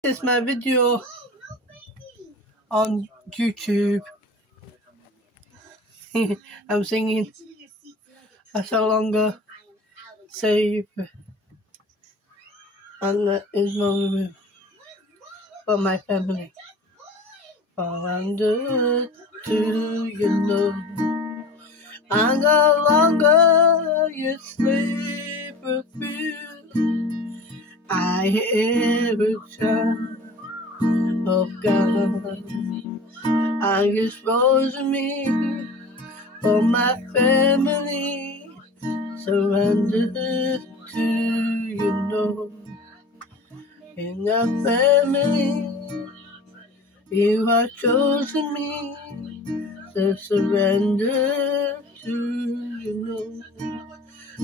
This is my video on YouTube. I'm singing I shall longer save and that is my for my family. For under do you know I no longer your slave or fear. I am a child of God. I expose me for my family, surrender to you know. In your family, you have chosen me, so surrender to you know.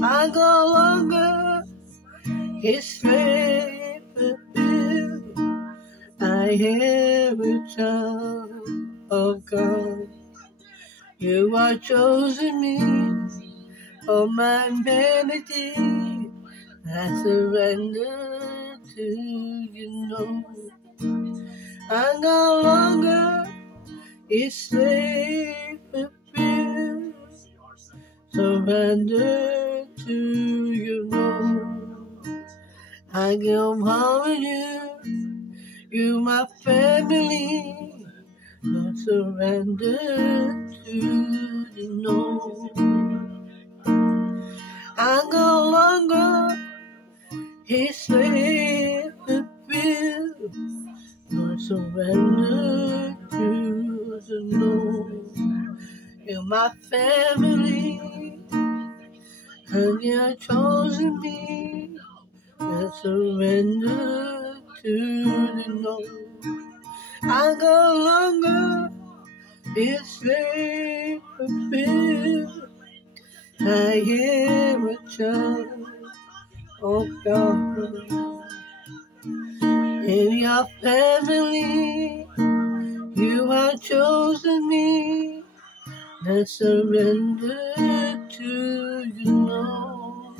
I no longer his slave of you. I am a child of God. You have chosen me for my vanity. I surrender to you know. I no longer is slave of fear. Surrender to you know. I give home you my family. I surrender to you know. I no longer his slave of fear. I surrender to the know. You're my family, and you've chosen me. I surrender to the know. I no longer is slave of fear. I am a child of God. In your family, you have chosen me. I surrender to you know.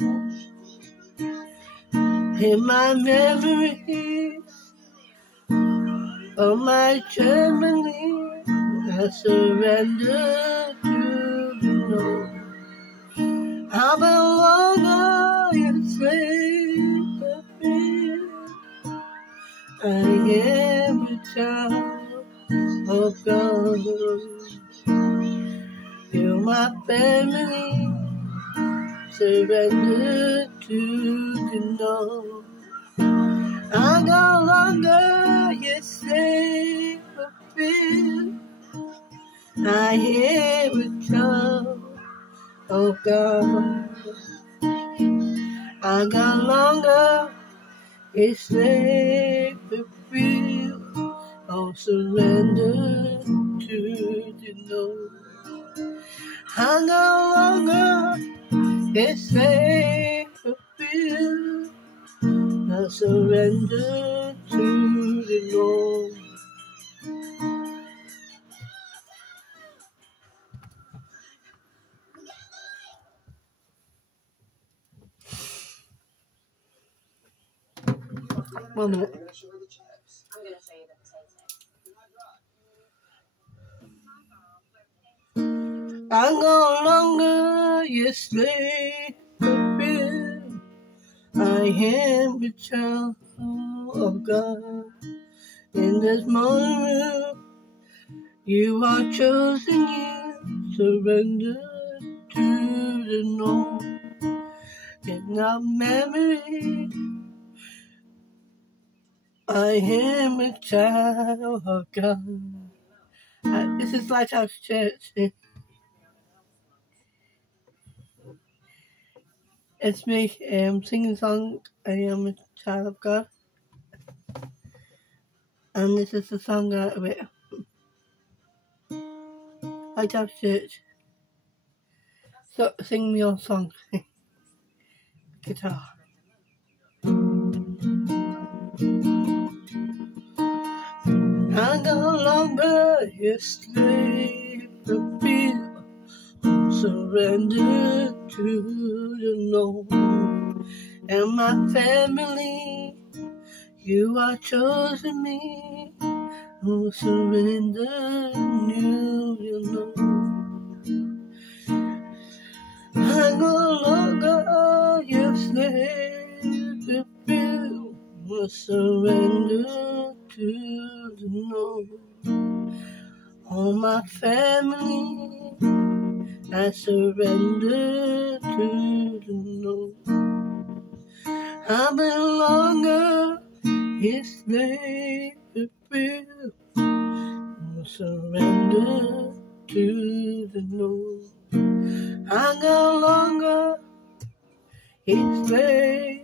In my memories of my family, I surrender to you know. I'm no longer your slave of fear. I am a child of God. You're my family, surrender to the know. I no longer your slave of fear. I am a child of God. I no longer a slave of fear. I'll surrender to the know. I no longer a slave of fear. I surrender to the know. One minute. I'm going to show you the potato. I'm no longer your slave of fear. I am a child of God. In this moment, you are chosen, you surrender to the know. In our memory, I am a child of God. This is Lighthouse Church. It's me singing a song, I am a child of God. And this is the song out of it. Lighthouse Church. So sing me your song. Guitar. I no longer your slave of fear. Surrender to the know. And my family, You are chosen me, who surrender you, you know. I no longer your slave, to you, will surrender to the Lord. All my family, I surrender to the Lord. I'm no longer his slave, to you, will surrender to the Lord. I'm no longer his slave.